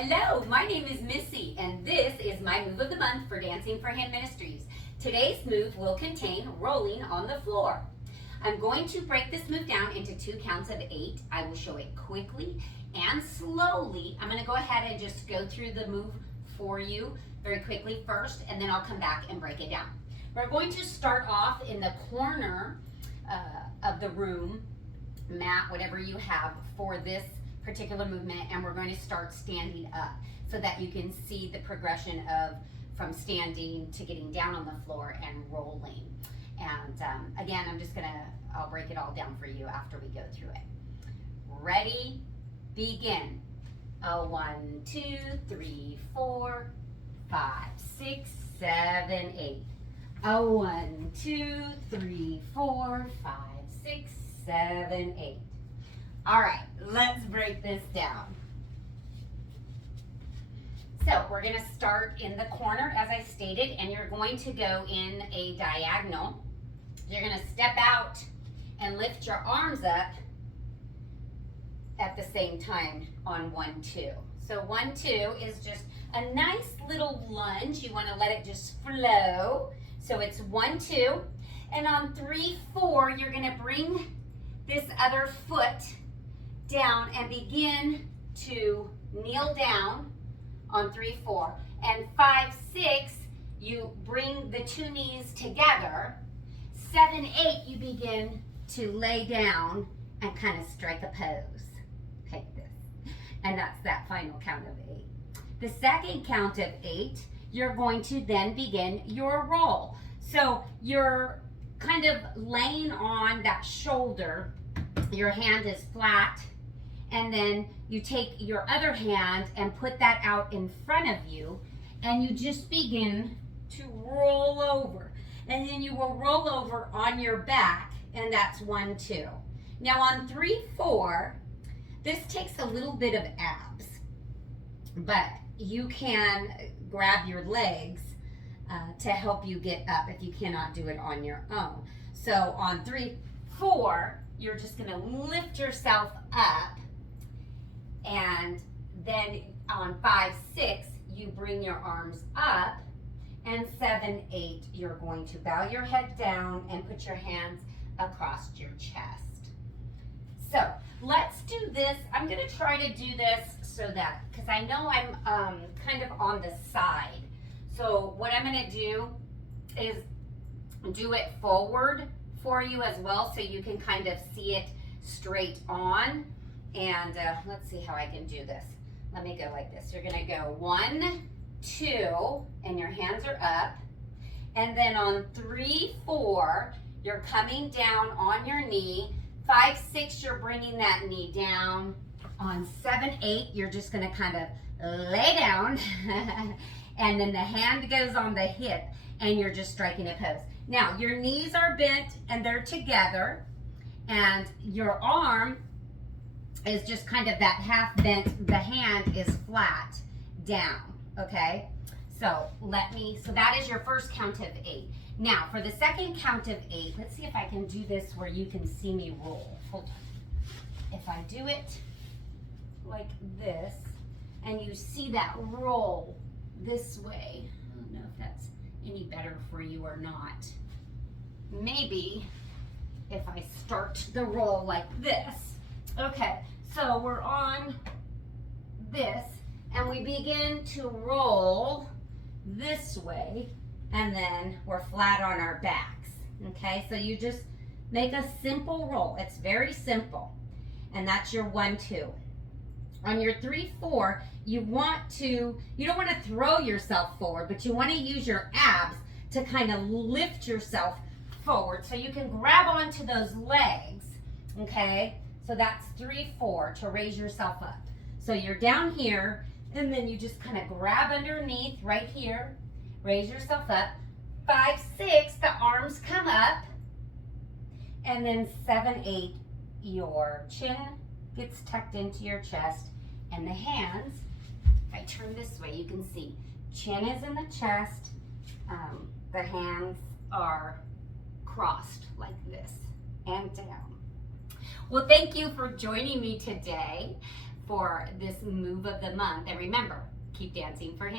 Hello, my name is Missy, and this is my move of the month for Dancing for Him Ministries. Today's move will contain rolling on the floor. I'm going to break this move down into 2 counts of 8. I will show it quickly and slowly. I'm going to go ahead and just go through the move for you very quickly first, and then I'll come back and break it down. We're going to start off in the corner of the room, mat, whatever you have for this particular movement, and we're going to start standing up so that you can see the progression of from standing to getting down on the floor and rolling. And again, I'll break it all down for you after we go through it. Ready, begin. 1, 2, 3, 4, 5, 6, 7, 8. 1, 2, 3, 4, 5, 6, 7, 8. All right, let's break this down. So we're going to start in the corner as I stated, and you're going to go in a diagonal. You're going to step out and lift your arms up at the same time on 1, 2. So 1, 2 is just a nice little lunge. You want to let it just flow. So it's 1, 2. And on 3, 4, you're going to bring this other foot down and begin to kneel down on 3, 4. And 5, 6, you bring the 2 knees together. 7, 8, you begin to lay down and kind of strike a pose. Take this. And that's that final count of 8. The second count of 8, you're going to then begin your roll. So you're kind of laying on that shoulder. Your hand is flat. And then you take your other hand and put that out in front of you, and you just begin to roll over. And then you will roll over on your back, and that's 1, 2. Now on 3, 4, this takes a little bit of abs, but you can grab your legs to help you get up if you cannot do it on your own. So on 3, 4, you're just gonna lift yourself up. And then on 5, 6, you bring your arms up. And 7, 8, you're going to bow your head down and put your hands across your chest. So let's do this. I'm going to try to do this so that, because I know I'm kind of on the side. So what I'm going to do is do it forward for you as well, so you can kind of see it straight on. And let's see how I can do this. Let me go like this. You're going to go 1, 2, and your hands are up. And then on 3, 4, you're coming down on your knee. 5, 6, you're bringing that knee down. On 7, 8, you're just going to kind of lay down. And then the hand goes on the hip, and you're just striking a pose. Now, your knees are bent, and they're together. And your arm is just kind of that half bent. The hand is flat down, okay? So that is your first count of 8. Now for the second count of 8, let's see if I can do this where you can see me roll. Hold on. If I do it like this, and you see that roll this way, I don't know if that's any better for you or not. Maybe if I start the roll like this. Okay, so we're on this, and we begin to roll this way, and then we're flat on our backs. Okay, so you just make a simple roll. It's very simple, and that's your 1, 2. On your 3, 4, you don't want to throw yourself forward, but you want to use your abs to kind of lift yourself forward, so you can grab onto those legs. Okay. So that's 3, 4 to raise yourself up. So you're down here, and then you just kind of grab underneath right here, raise yourself up. 5, 6, the arms come up. And then 7, 8, your chin gets tucked into your chest, and the hands, if I turn this way, you can see chin is in the chest, the hands are crossed like this and down. Well, thank you for joining me today for this move of the month. And remember, keep dancing for him.